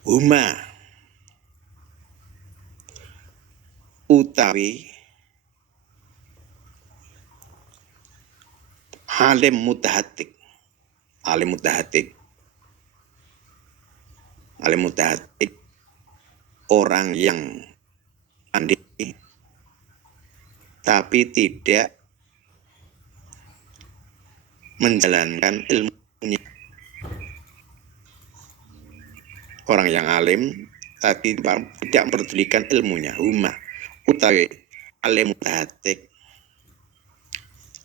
Huma utawi alim mutahatik. Alim mutahatik orang yang pandai tapi tidak menjalankan ilmunya. Orang yang alim tapi tidak memperdulikan ilmunya. Huma utawi alim mutahatik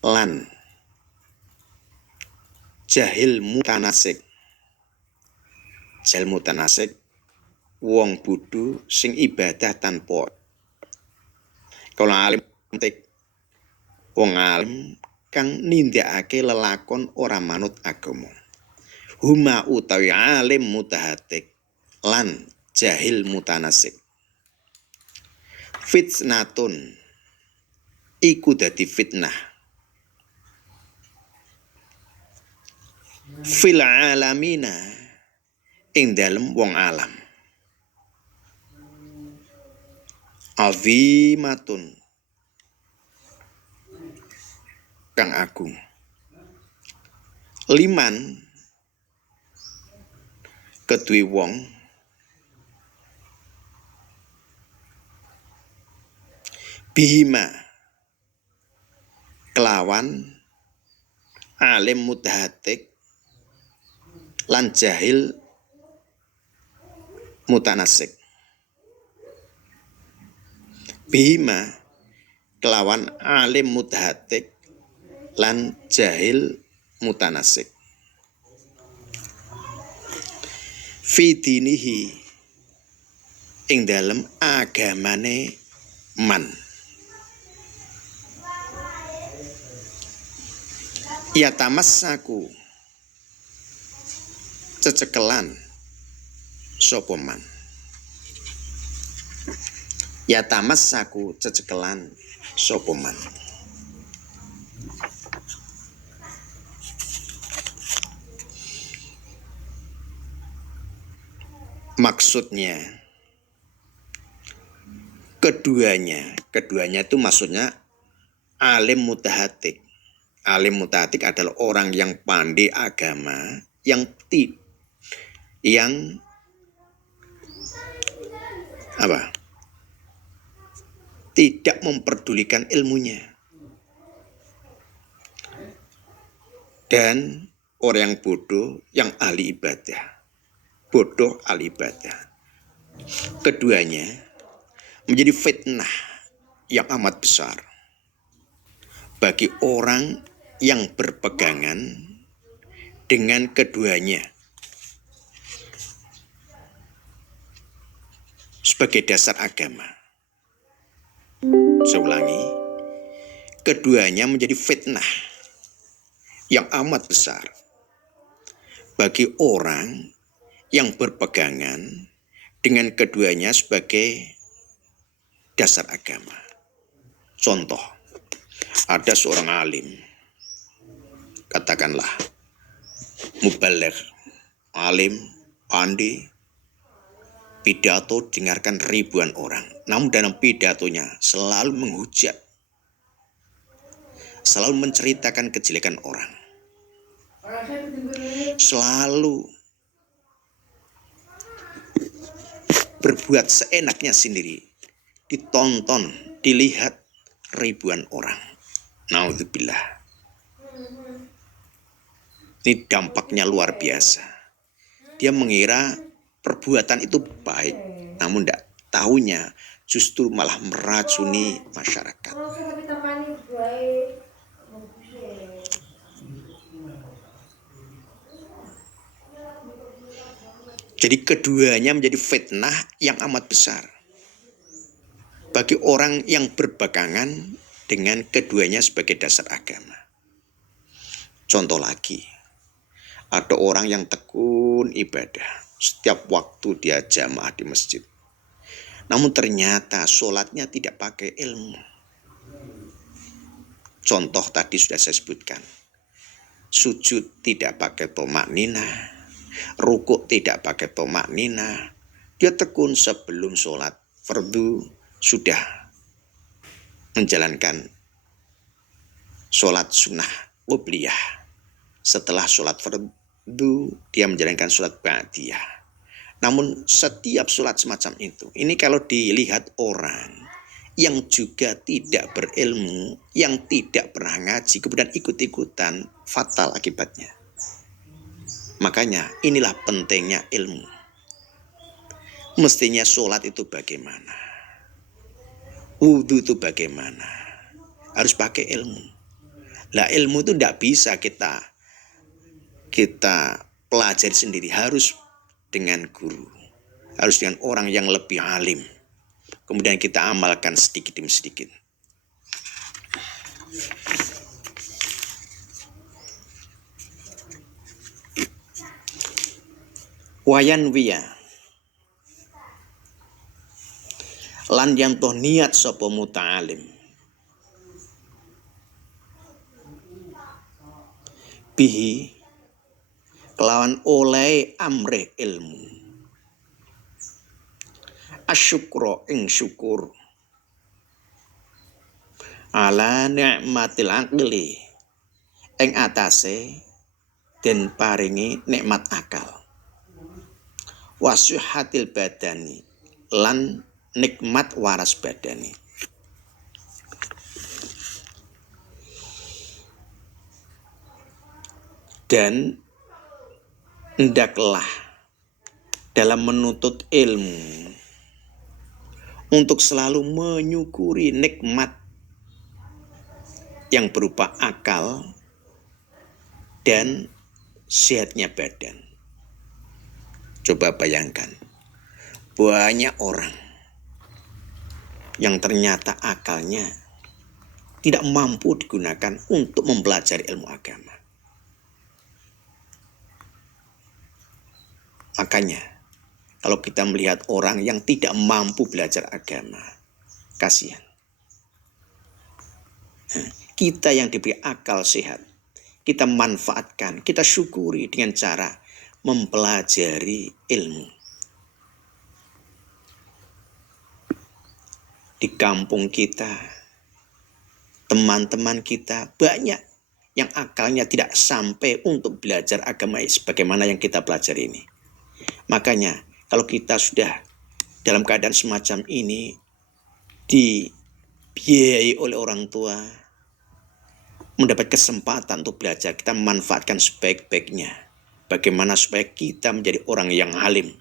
lan jahil mutanasik. Jahil mutanasik wong bodho sing ibadah tanpa. Kalau alim wong alim kang nindakake lelakon ora manut agama. Huma utawi alim mutahatik lan jahil mutanasik. Fitnatun iku dadi fitnah. Fil alamina ing dalem wong alam. Azimatun kang agung. Liman kedue wong bihima kelawan alim mutahatik lan jahil mutanasik. Bihima kelawan alim mutahatik lan jahil mutanasik. Fi dinihi ing dalem agamane man. Yatamassaku cecekelan sapa man. Yatamassaku cecekelan sapa man. Maksudnya keduanya itu maksudnya alim mutahatik. Alim mutahatik adalah orang yang pandai agama, yang tidak memperdulikan ilmunya. Dan orang yang bodoh yang ahli ibadah. Bodoh ahli ibadah. Keduanya menjadi fitnah yang amat besar bagi orang yang berpegangan dengan keduanya sebagai dasar agama. Saya ulangi, keduanya menjadi fitnah yang amat besar bagi orang yang berpegangan dengan keduanya sebagai dasar agama. Contoh, ada seorang alim, katakanlah mubaligh, alim, pandai, pidato dengarkan ribuan orang. Namun dalam pidatonya selalu menghujat, selalu menceritakan kejelekan orang, selalu berbuat seenaknya sendiri, ditonton, dilihat ribuan orang. Naudzubillah. Ini dampaknya luar biasa. Dia mengira perbuatan itu baik, namun tidak tahunya justru malah meracuni masyarakat. Jadi keduanya menjadi fitnah yang amat besar bagi orang yang berpegangan dengan keduanya sebagai dasar agama. Contoh lagi, ada orang yang tekun ibadah, setiap waktu dia jamaah di masjid. Namun ternyata sholatnya tidak pakai ilmu. Contoh tadi sudah saya sebutkan. Sujud tidak pakai tomak ninah, rukuk tidak pakai tomak ninah, Dia tekun sebelum sholat fardu sudah menjalankan sholat sunnah qobliyah. Setelah sholat fardu dia menjalankan sholat ba'diyah. Namun setiap sholat semacam itu, ini kalau dilihat orang yang juga tidak berilmu, yang tidak pernah ngaji, kemudian ikut-ikutan, fatal akibatnya. Makanya inilah pentingnya ilmu. Mestinya sholat itu bagaimana, wudhu itu bagaimana, harus pakai ilmu. Lah ilmu itu tidak bisa kita pelajari sendiri, harus dengan guru, harus dengan orang yang lebih alim. Kemudian kita amalkan sedikit demi sedikit. Wayan wiya lan yang toh niat sapa muta'alim bihi kelawan oleh amrih ilmu asyukra ing syukur ala nikmatil aqli ing atase den paringi nikmat akal wasuhatil badani lan nikmat waras badani. Dan hendaklah dalam menuntut ilmu untuk selalu menyukuri nikmat yang berupa akal dan sehatnya badan. Coba bayangkan, banyak orang yang ternyata akalnya tidak mampu digunakan untuk mempelajari ilmu agama. Makanya, kalau kita melihat orang yang tidak mampu belajar agama, kasihan. Kita yang diberi akal sehat, kita manfaatkan, kita syukuri dengan cara mempelajari ilmu. Di kampung kita, teman-teman kita banyak yang akalnya tidak sampai untuk belajar agama sebagaimana yang kita pelajari ini. Makanya kalau kita sudah dalam keadaan semacam ini, dibiayai oleh orang tua, mendapat kesempatan untuk belajar, kita memanfaatkan sebaik-baiknya. Bagaimana supaya kita menjadi orang yang alim.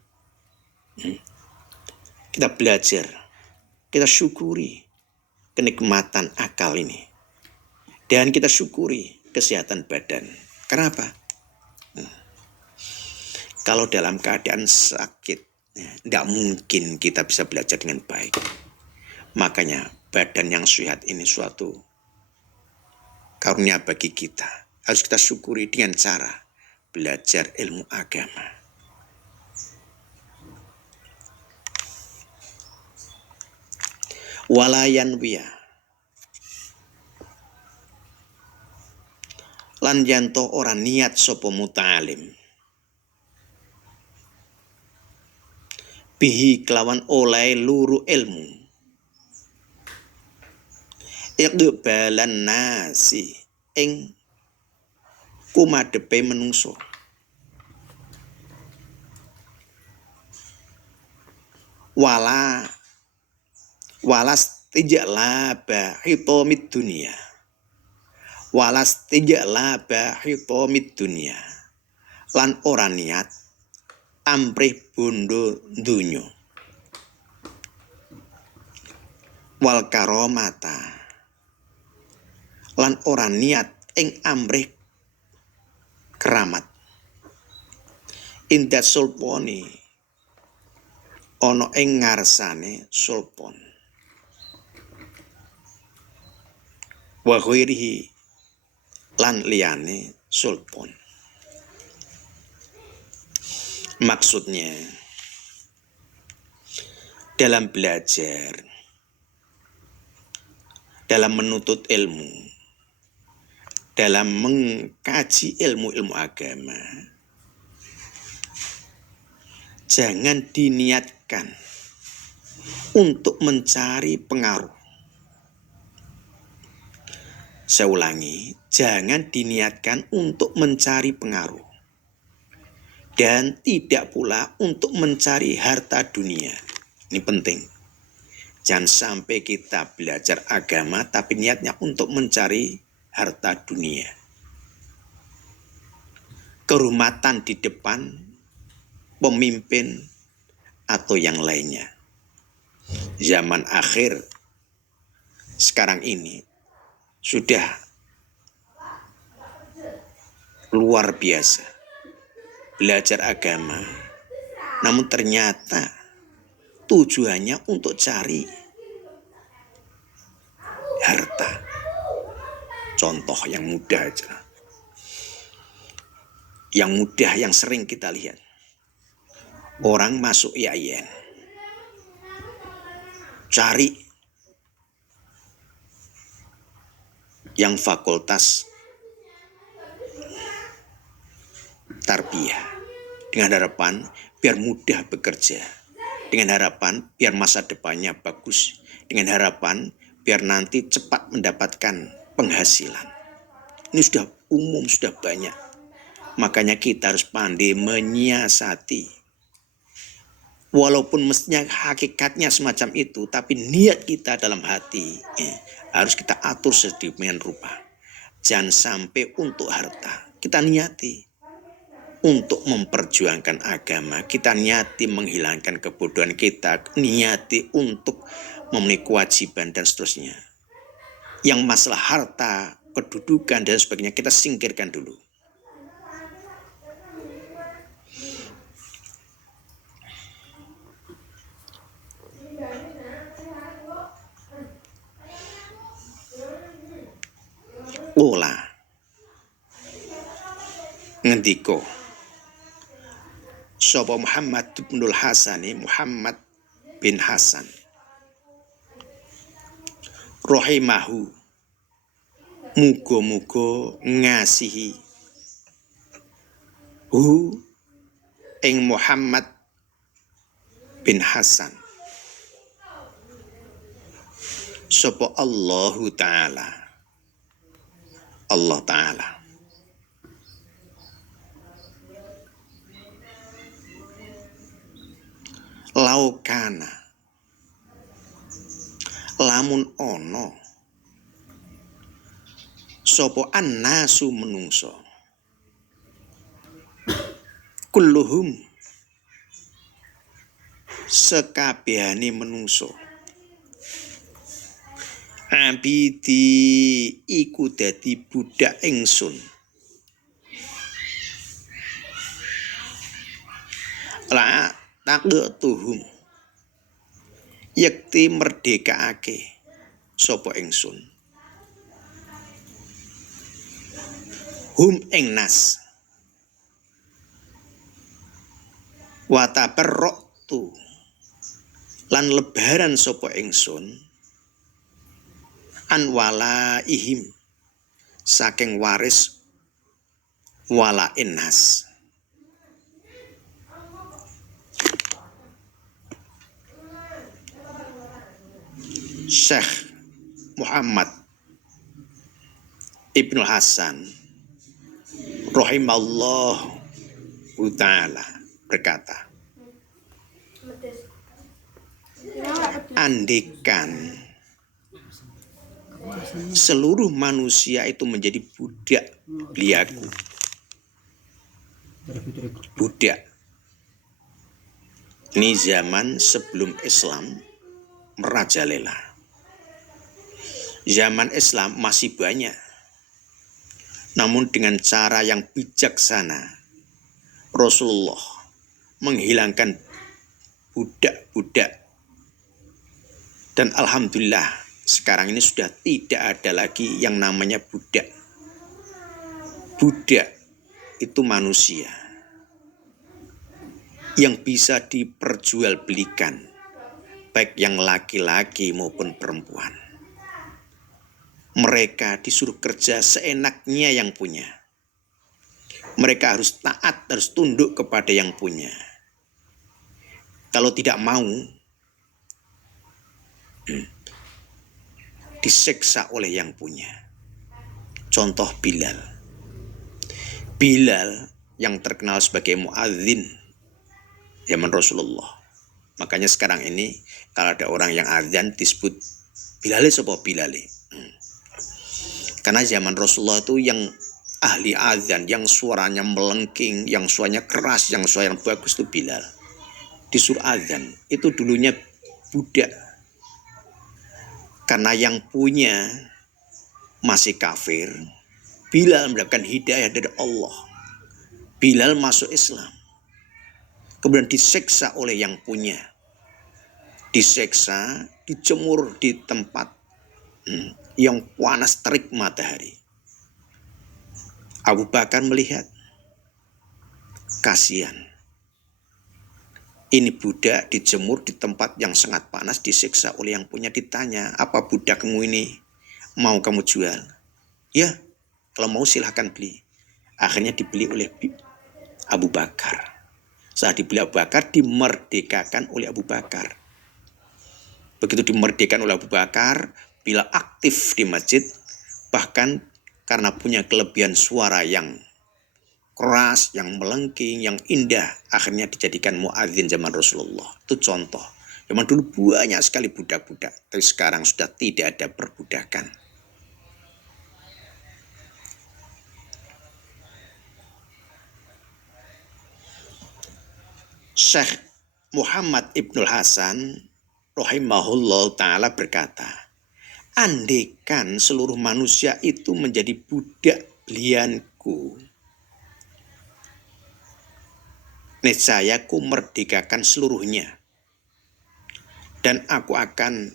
Kita belajar, kita syukuri kenikmatan akal ini. Dan kita syukuri kesehatan badan. Kenapa? Kalau dalam keadaan sakit, tidak mungkin kita bisa belajar dengan baik. Makanya badan yang sehat ini suatu karunia bagi kita. Harus kita syukuri dengan cara belajar ilmu agama. Walayan wiya lan yanto ora niat sapa muta'alim bihi kelawan oleh luru ilmu iqbalan nasi ing kumadepe menungso walas tidak laba hitomid dunia walas tidak laba hitomid dunia lan ora niat amrih bondo dunyo wal karomata lan ora niat ing amrih keramat indat sulponi ono ing ngarsane sulpon wa ghairihi lan liyane sulpon. Maksudnya dalam belajar, dalam menuntut ilmu, dalam mengkaji ilmu-ilmu agama, jangan diniatkan untuk mencari pengaruh. Saya ulangi, jangan diniatkan untuk mencari pengaruh. Dan tidak pula untuk mencari harta dunia. Ini penting. Jangan sampai kita belajar agama tapi niatnya untuk mencari harta dunia. Kehormatan di depan pemimpin atau yang lainnya. Zaman akhir sekarang ini sudah luar biasa. Belajar agama, namun ternyata tujuannya untuk cari harta. Contoh yang mudah aja, yang mudah yang sering kita lihat, orang masuk IAIN cari yang fakultas tarbiyah dengan harapan biar mudah bekerja, dengan harapan biar masa depannya bagus, dengan harapan biar nanti cepat mendapatkan penghasilan. Ini sudah umum, sudah banyak. Makanya kita harus pandai menyiasati. Walaupun mestinya hakikatnya semacam itu, tapi niat kita dalam hati harus kita atur sedemikian rupa. Jangan sampai untuk harta. Kita niati untuk memperjuangkan agama, kita niati menghilangkan kebodohan kita, niati untuk memenuhi kewajiban dan seterusnya. Yang masalah harta, kedudukan dan sebagainya kita singkirkan dulu. Ola ngendiko sapa Muhammad bin Hasani, Muhammad bin Hasan rahimahu, muga-muga ngasihi hu ing Muhammad bin Hasan sapa Allahu Ta'ala, Allah Ta'ala. Laukana lamun ono sapa annasu menungso kulluhum sekabehane menungso abidi iku dadi budak ingsun la taqtuhum yakti merdekaake sapa ingsun hum ing nas wa tabarratu lan lebaran sapa ingsun an walaihim saking waris wala innas. Syekh Muhammad Ibnu Hasan rahimallahu ta'ala berkata, andikan seluruh manusia itu menjadi budak beliaku, budak. Ini zaman sebelum Islam merajalela. Zaman Islam masih banyak, namun dengan cara yang bijaksana Rasulullah menghilangkan budak-budak. Dan alhamdulillah sekarang ini sudah tidak ada lagi yang namanya budak. Budak itu manusia yang bisa diperjualbelikan, baik yang laki-laki maupun perempuan. Mereka disuruh kerja seenaknya yang punya. Mereka harus taat, harus tunduk kepada yang punya. Kalau tidak mau, disiksa oleh yang punya. Contoh Bilal. Bilal yang terkenal sebagai muadzin zaman Rasulullah. Makanya sekarang ini kalau ada orang yang azan disebut Bilal sapa Bilal. Karena zaman Rasulullah itu yang ahli azan, yang suaranya melengking, yang suaranya keras, yang suaranya bagus itu Bilal. Disuruh azan. Itu dulunya budak. Karena yang punya masih kafir, Bilal mendapatkan hidayah dari Allah. Bilal masuk Islam. Kemudian disiksa oleh yang punya. Disiksa, dijemur di tempat yang panas terik matahari. Abu Bakar melihat, kasihan. Ini budak dijemur di tempat yang sangat panas, disiksa oleh yang punya. Ditanya, apa budakmu ini mau kamu jual? Ya, kalau mau silahkan beli. Akhirnya dibeli oleh Abu Bakar. Saat dibeli Abu Bakar, dimerdekakan oleh Abu Bakar. Begitu dimerdekakan oleh Abu Bakar, bila aktif di masjid, bahkan karena punya kelebihan suara yang keras, yang melengking, yang indah, akhirnya dijadikan muadzin zaman Rasulullah. Itu contoh. Zaman dulu banyak sekali budak-budak, tapi sekarang sudah tidak ada perbudakan. Syekh Muhammad Ibnul Hasan rahimahullah ta'ala berkata, andaikan seluruh manusia itu menjadi budak belianku, niscaya ku merdekakan seluruhnya, dan aku akan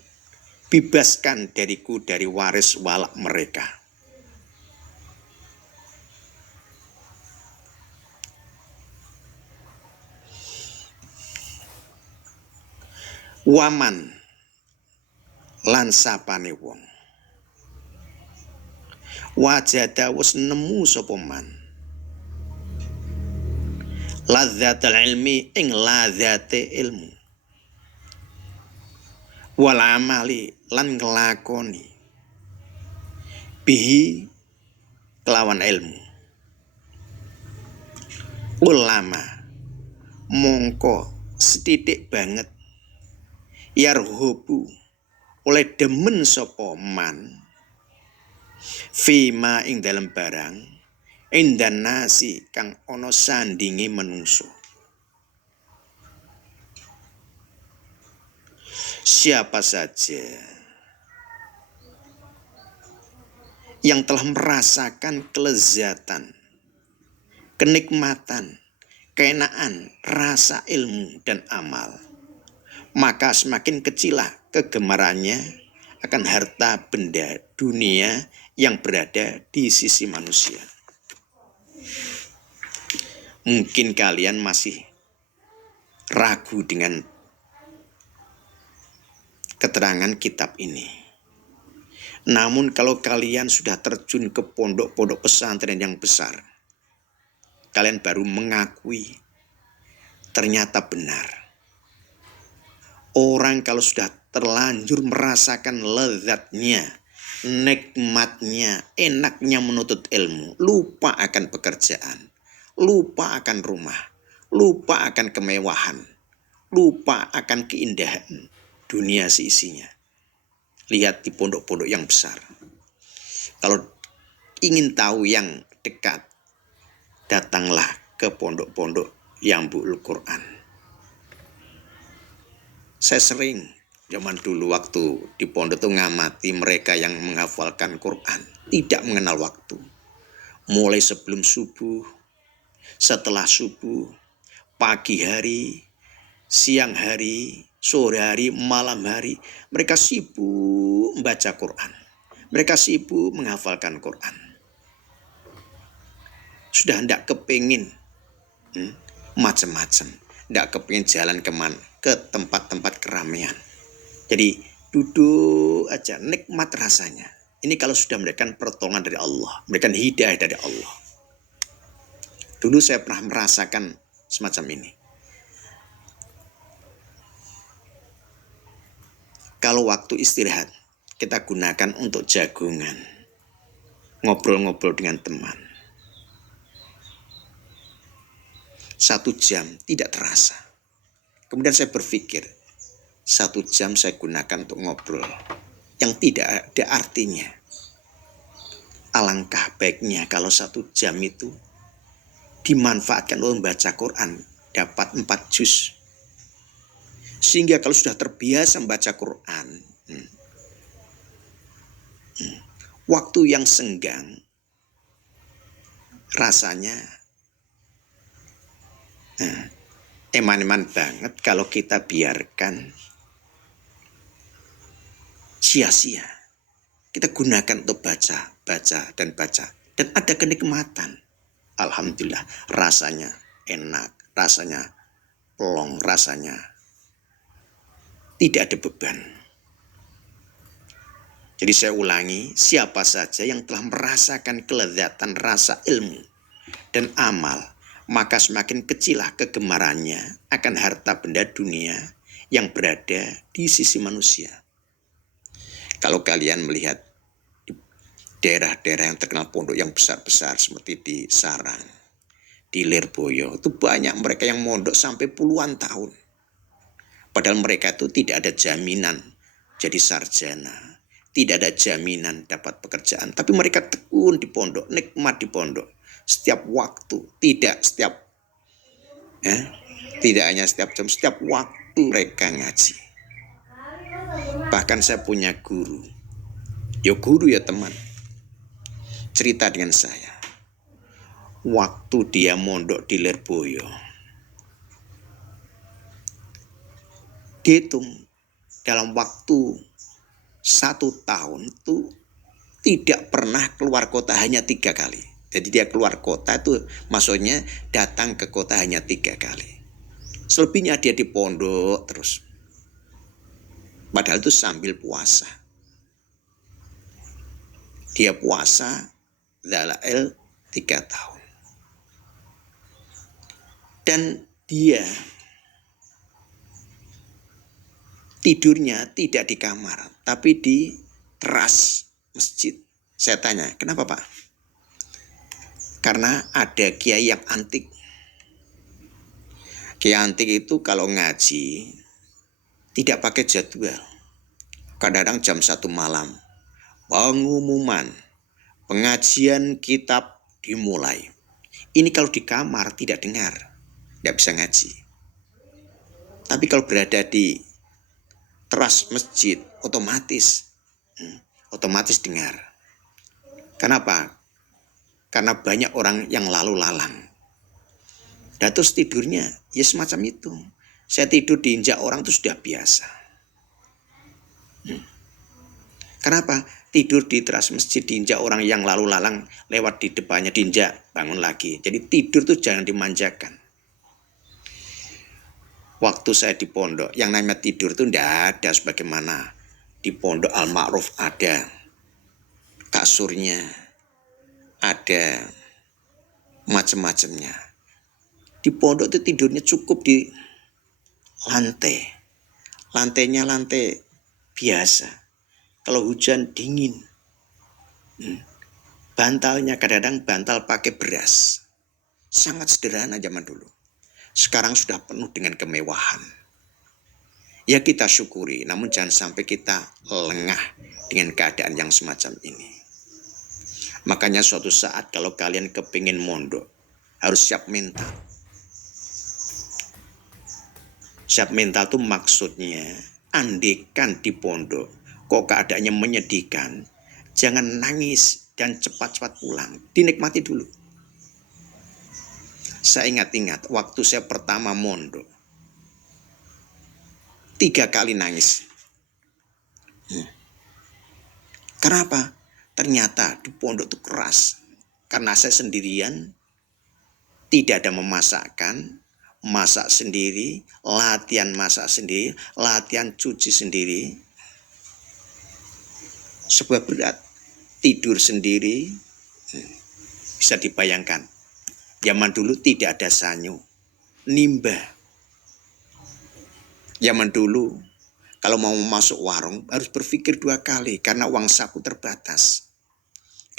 bebaskan dariku dari waris walak mereka. Waman lan sapane wong wajada wis nemu sapa man ladzatul ilmi ing ladzate ilmu wal amali lan nglakoni bihi kelawan ilmu ulama mongko setitik banget yarhubu oleh demen sapa man fima ing dalam barang indan nasi kang ana sandinge manungsa. Siapa saja yang telah merasakan kelezatan, kenikmatan, keenaan, rasa ilmu dan amal, maka semakin kecillah kegemarannya akan harta benda dunia yang berada di sisi manusia. Mungkin kalian masih ragu dengan keterangan kitab ini. Namun kalau kalian sudah terjun ke pondok-pondok pesantren yang besar, kalian baru mengakui ternyata benar. Orang kalau sudah terlanjur merasakan lezatnya, nikmatnya, enaknya menuntut ilmu, lupa akan pekerjaan, lupa akan rumah, lupa akan kemewahan, lupa akan keindahan dunia seisinya. Lihat di pondok-pondok yang besar. Kalau ingin tahu yang dekat, datanglah ke pondok-pondok yang Bu'ul Quran. Saya sering zaman dulu waktu di pondok itu ngamati mereka yang menghafalkan Quran, tidak mengenal waktu. Mulai sebelum subuh, setelah subuh, pagi hari, siang hari, sore hari, malam hari, mereka sibuk membaca Quran. Mereka sibuk menghafalkan Quran. Sudah hendak kepingin macam-macam, hendak kepingin jalan kemana, ke tempat-tempat keramaian. Jadi duduk aja, nikmat rasanya. Ini kalau sudah memberikan pertolongan dari Allah, memberikan hidayah dari Allah. Dulu saya pernah merasakan semacam ini. Kalau waktu istirahat, kita gunakan untuk jagungan, ngobrol-ngobrol dengan teman. 1 jam tidak terasa. Kemudian saya berpikir, 1 jam saya gunakan untuk ngobrol yang tidak ada artinya. Alangkah baiknya kalau 1 jam itu dimanfaatkan untuk membaca Quran, dapat 4 juz. Sehingga kalau sudah terbiasa membaca Quran, waktu yang senggang rasanya eman-eman banget kalau kita biarkan sia-sia. Kita gunakan untuk baca, dan baca. Dan ada kenikmatan. Alhamdulillah, rasanya enak, rasanya plong, rasanya tidak ada beban. Jadi saya ulangi, siapa saja yang telah merasakan kelezatan rasa ilmu dan amal, maka semakin kecillah kegemarannya akan harta benda dunia yang berada di sisi manusia. Kalau kalian melihat di daerah-daerah yang terkenal pondok yang besar-besar seperti di Sarang, di Lirboyo, itu banyak mereka yang mondok sampai puluhan tahun. Padahal mereka itu tidak ada jaminan jadi sarjana, tidak ada jaminan dapat pekerjaan. Tapi mereka tekun di pondok, nikmat di pondok. Setiap waktu, tidak hanya setiap jam, setiap waktu mereka ngaji. Bahkan saya punya guru, guru ya teman, cerita dengan saya. Waktu dia mondok di Lirboyo, dihitung dalam waktu 1 tahun itu tidak pernah keluar kota, hanya 3 kali. Jadi dia keluar kota itu maksudnya datang ke kota hanya 3 kali. Selebihnya dia di pondok terus. Padahal itu sambil puasa. Dia puasa Dzalail 3 tahun. Dan dia tidurnya tidak di kamar, tapi di teras masjid. Saya tanya, kenapa Pak? Karena ada kiai yang antik. Kiai antik itu kalau ngaji tidak pakai jadwal. Kadang-kadang jam 1 malam pengumuman pengajian kitab dimulai. Ini kalau di kamar tidak dengar, tidak bisa ngaji. Tapi kalau berada di teras masjid otomatis dengar. Kenapa? Karena banyak orang yang lalu lalang. Dan terus tidurnya ya semacam itu. Saya tidur diinjak orang itu sudah biasa. Kenapa? Tidur di teras masjid diinjak orang yang lalu lalang, lewat di depannya diinjak, bangun lagi. Jadi tidur tuh jangan dimanjakan. Waktu saya di pondok, yang namanya tidur itu tidak ada sebagaimana di pondok Al-Ma'ruf ada kasurnya, ada macam-macamnya. Di pondok itu tidurnya cukup di lantai. Lantainya lantai biasa. Kalau hujan dingin. Bantalnya kadang-kadang bantal pakai beras. Sangat sederhana zaman dulu. Sekarang sudah penuh dengan kemewahan. Ya kita syukuri, namun jangan sampai kita lengah dengan keadaan yang semacam ini. Makanya suatu saat kalau kalian kepingin mondok, harus siap mental. Siap mental itu maksudnya, andekan di pondok, kok keadaannya menyedihkan, jangan nangis dan cepat-cepat pulang, dinikmati dulu. Saya ingat waktu saya pertama mondok, 3 kali nangis. Kenapa? Ternyata di pondok itu keras. Karena saya sendirian, tidak ada memasakkan, masak sendiri, latihan masak sendiri, latihan cuci sendiri. Sebuah berat. Tidur sendiri, bisa dibayangkan. Zaman dulu tidak ada sanyo, nimba. Zaman dulu Kalau mau masuk warung harus berpikir 2 kali karena uang saku terbatas.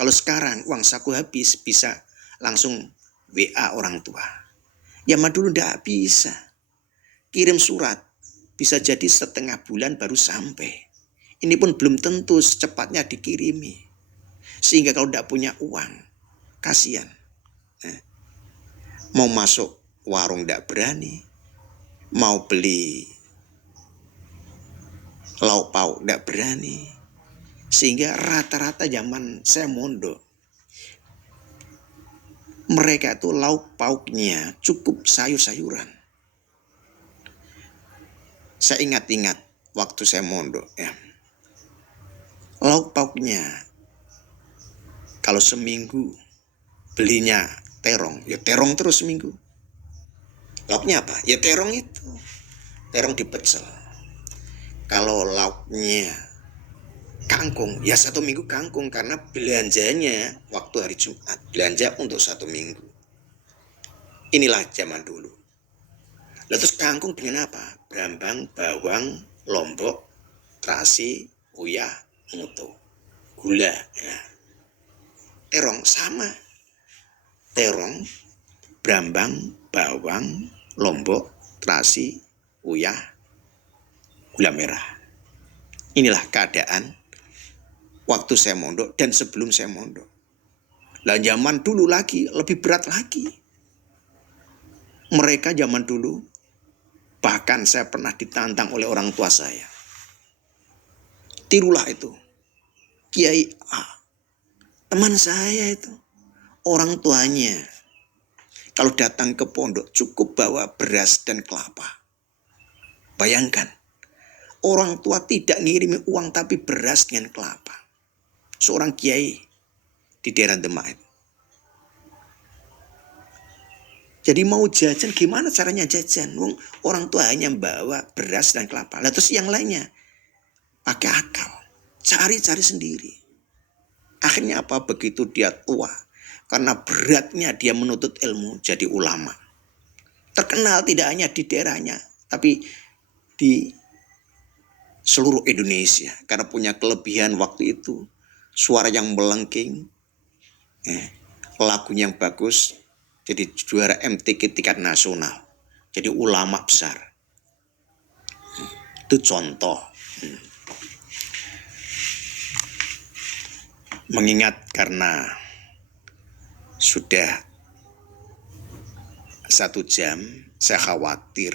Kalau sekarang uang saku habis bisa langsung WA orang tua. Zaman dulu tidak bisa. Kirim surat bisa jadi setengah bulan baru sampai. Ini pun belum tentu secepatnya dikirimi. Sehingga kalau tidak punya uang, kasihan. Mau masuk warung tidak berani. Mau beli lauk pauk tidak berani. Sehingga rata-rata zaman saya mondok, mereka itu lauk pauknya cukup sayur-sayuran. Saya ingat-ingat waktu saya mondok ya. Lauk pauknya kalau seminggu belinya terong, ya terong terus seminggu. Lauknya apa? Ya terong itu. Terong dipecel. Kalau lauknya kangkung, ya 1 minggu kangkung karena belanjanya waktu hari Jumat, belanja untuk 1 minggu. Inilah zaman dulu. Lalu terus kangkung dengan apa? Brambang, bawang, lombok, terasi, uyah, muto, gula. Ya. Terong sama. Terong, brambang, bawang, lombok, terasi, uyah, gula merah. Inilah keadaan waktu saya mondok dan sebelum saya mondok. Lah zaman dulu lagi lebih berat lagi. Mereka zaman dulu bahkan saya pernah ditantang oleh orang tua saya. Tirulah itu. Kiai A. Teman saya itu. Orang tuanya. Kalau datang ke pondok cukup bawa beras dan kelapa. Bayangkan. Orang tua tidak ngirimi uang tapi beras dengan kelapa. Seorang kiai di daerah Demak. Jadi mau jajan gimana caranya jajan? Orang tua hanya bawa beras dan kelapa. Lalu terus yang lainnya pakai akal. Cari-cari sendiri. Akhirnya apa? Begitu dia tua. Karena beratnya dia menuntut ilmu jadi ulama. Terkenal tidak hanya di daerahnya. Tapi di seluruh Indonesia. Karena punya kelebihan waktu itu. Suara yang melengking, lagu yang bagus, jadi juara MTQ tingkat nasional, jadi ulama besar. Itu contoh. Mengingat karena sudah 1 jam, saya khawatir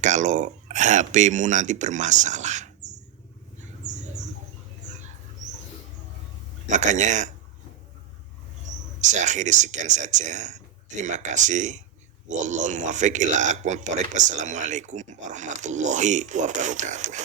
kalau HP-mu nanti bermasalah. Makanya saya akhiri sekian saja. Terima kasih. Wallahul muwaffiq ila aqwamit thoriq. Wassalamualaikum warahmatullahi wabarakatuh.